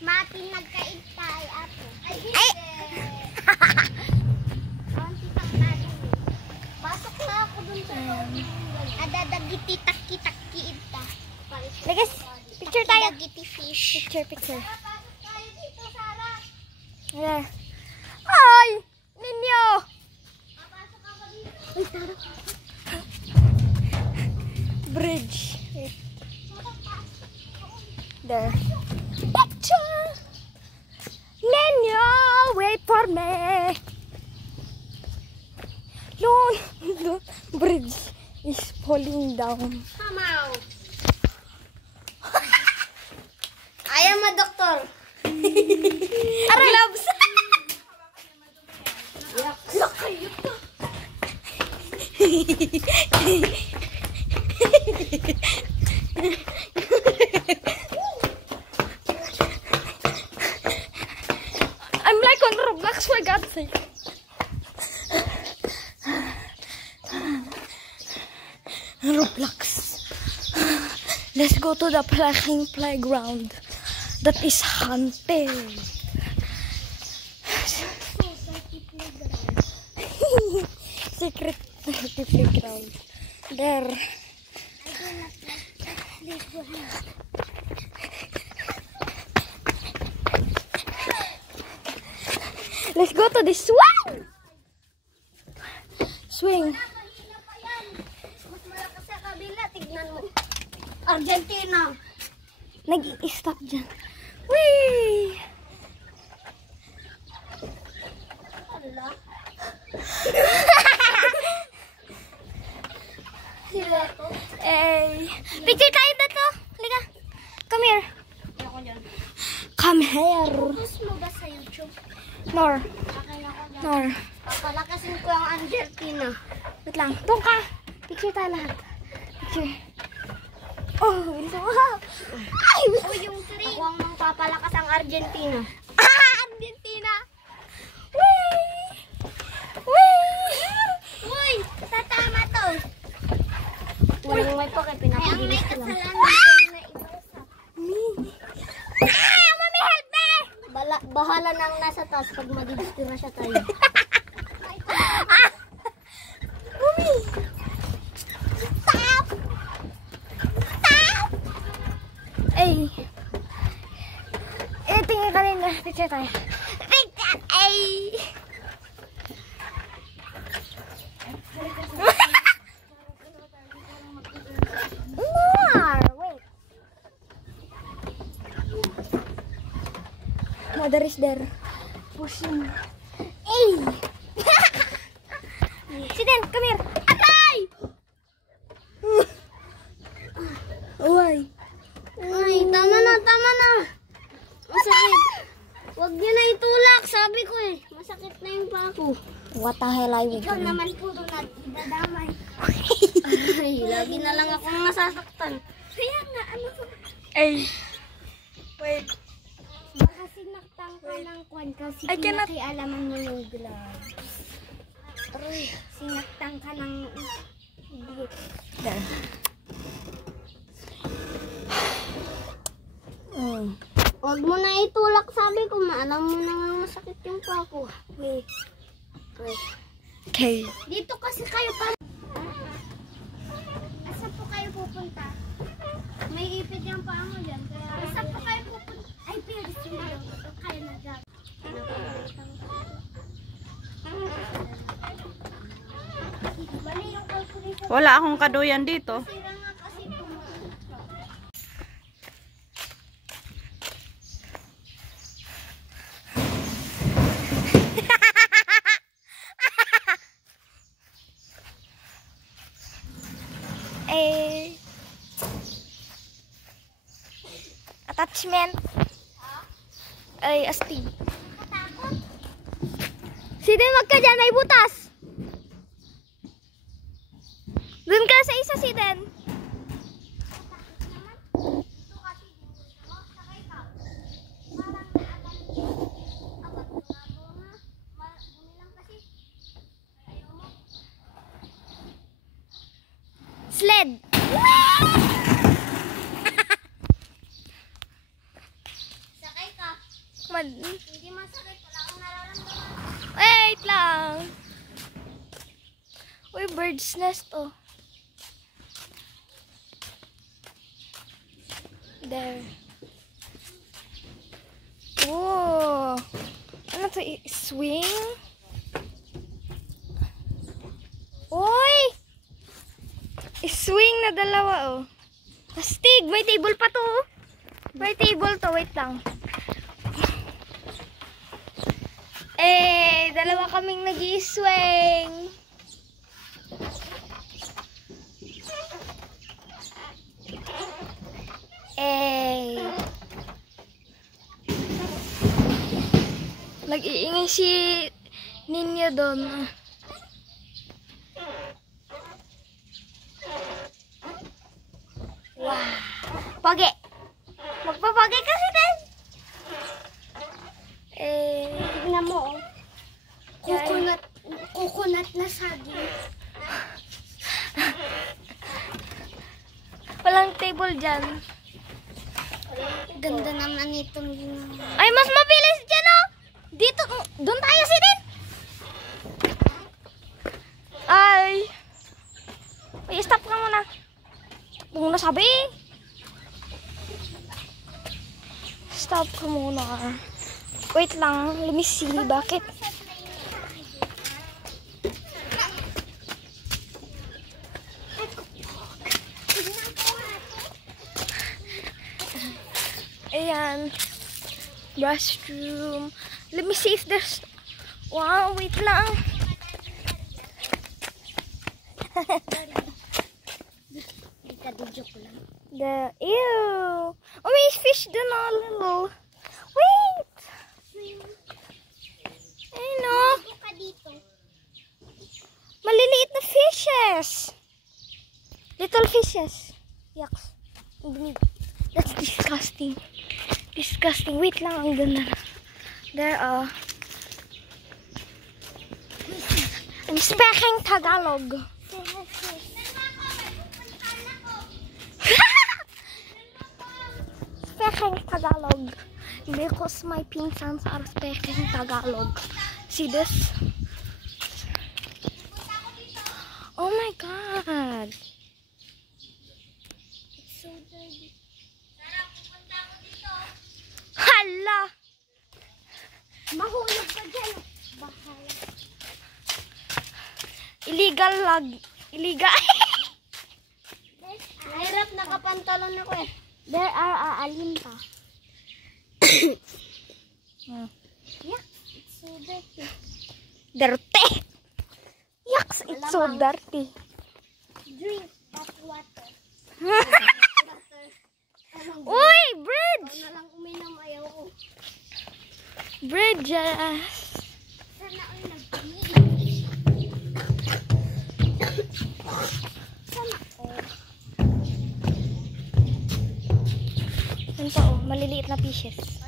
Mati nagkaintay apo. Ay! Pasok na ako dun sa adadagiti-taki-taki-ita. Legas, picture tayo. Adadagiti fish. Picture. Yeah. Ay! Ninyo! Papasok ako dito. Ay, Sarah. Bridge. Wait. There. Picture! Ninyo! Wait for me! Look! Bridge is falling down. Come out. Ayaw mo, doktor. Gloves! I'm like on Roblox, for God's sake. Roblox. Let's go to the playground that is haunted. Secret playground. There. Let's go to the swing. Swing. Mas malakas sa kabila. Tignan mo. Argentina. Nag-i-stop dyan. Whee! Allah. Hey. Picture tayo dito. Halika. Come here. Ako dyan. Come here. Focus mo ba sa YouTube? Nor. Akin ako dyan. Nor. Papalakasin ko ang Argentina. Wait lang. Doon ka. Picture tayo lahat. Picture. Oh, bilisan mo. Ay, O yung 3. Ako ang papalakas ang Argentina. Argentina. Whee! Whee! Uy! Tatama to. Walang may pa kay pinapagilis ko lang. Mami, help me! Bahala na ang nasa taas pag madidistira siya tayo. Mami! Stop! Ay! Tingin ka rin na. Picture tayo. Picture! Ay! More! Wait. Mother is there. Pushing. Ay! Siden, come here. Atay! Uy. Ay, tama na. Masakit. Huwag niyo na itulak, sabi ko eh. Masakit na yung pako. What the hell I will Ikaw do? naman po doon at dadamay. Ay, lagi na lang akong nasasaktan. Kaya nga, ano ko? Ay. Wait. Baka sinaktan ka ng kwan kasi I cannot- pinakialaman mo yung gloves. Aroy, sinaktan ka ng idiot. There. Huwag mo na itulak, sabi ko. Maalam mo na nga masakit yung pako. Wait. Okay. Dito kasi kayo pa. Asan po kayo pupunta? May ipid yung paa mo dyan. Asan po kayo pupunta? Ay, pero sila. Ito kayo na dyan. Bali yung calculator. Wala akong kaduyan dito. Sira nga kasi po. Attachment. Ay, astig. Katakot? Siden, wag ka dyan. May butas. Dun ka sa isa, Siden. Ito kasi dito mo. Sakay ka. Parang naagal. Abot ko nga po nga. Bumilang kasi. Ayaw mo. Sled. lakad. Hindi masakit. Wala akong nararamdaman. Wait lang. Uy, bird's nest, oh. There. Oh. Ano to? Swing? Uy! Swing na dalawa, oh. Astig! May table pa to, oh. May table to. Wait lang. Eh, dalawa kaming nag-i-swing. Eh. Nag-iingay si Ninyo doon. Wow. Pogi. Magpapogi kasi din. Eh. Tignan mo, oh. Coconut na saging. Walang table dyan. Ganda naman itong ginawa. Ay, mas mabilis dyan, oh. Dito, doon tayo si din. Ay. Ay, stop ka muna. Kung nasabi. Stop ka muna. Wait lang, let me see. Bakit? Ayan. Restroom. Let me see if there's... Wow, wait lang. Joke lang. Ew. Oh, may fish dun, oh, little. Wait. Ayun, oh. Ka dito. Maliliit na fishes. Little fishes. Yucks. That's disgusting. Disgusting. Wait lang, ang ganda na. There, I'm speaking Tagalog. Speaking Tagalog. Because my pinsans are speaking Tagalog. See this? Oh my God. It's so dirty. Tara, pupunta ako dito. Hala! Mahulog ka dyan. Bahala. Illegal lag. Illegal. Hirap, nakapantalon ako eh. There are aalin pa. Yeah, it's so dirty. Dirty. Yucks, it's so dirty. Drink that water. Uy, bridge! Ikaw na lang uminom, ayaw ko. Bridges. Sana ay nag-iig. Sana all. Ito, oh, maliliit na fishes.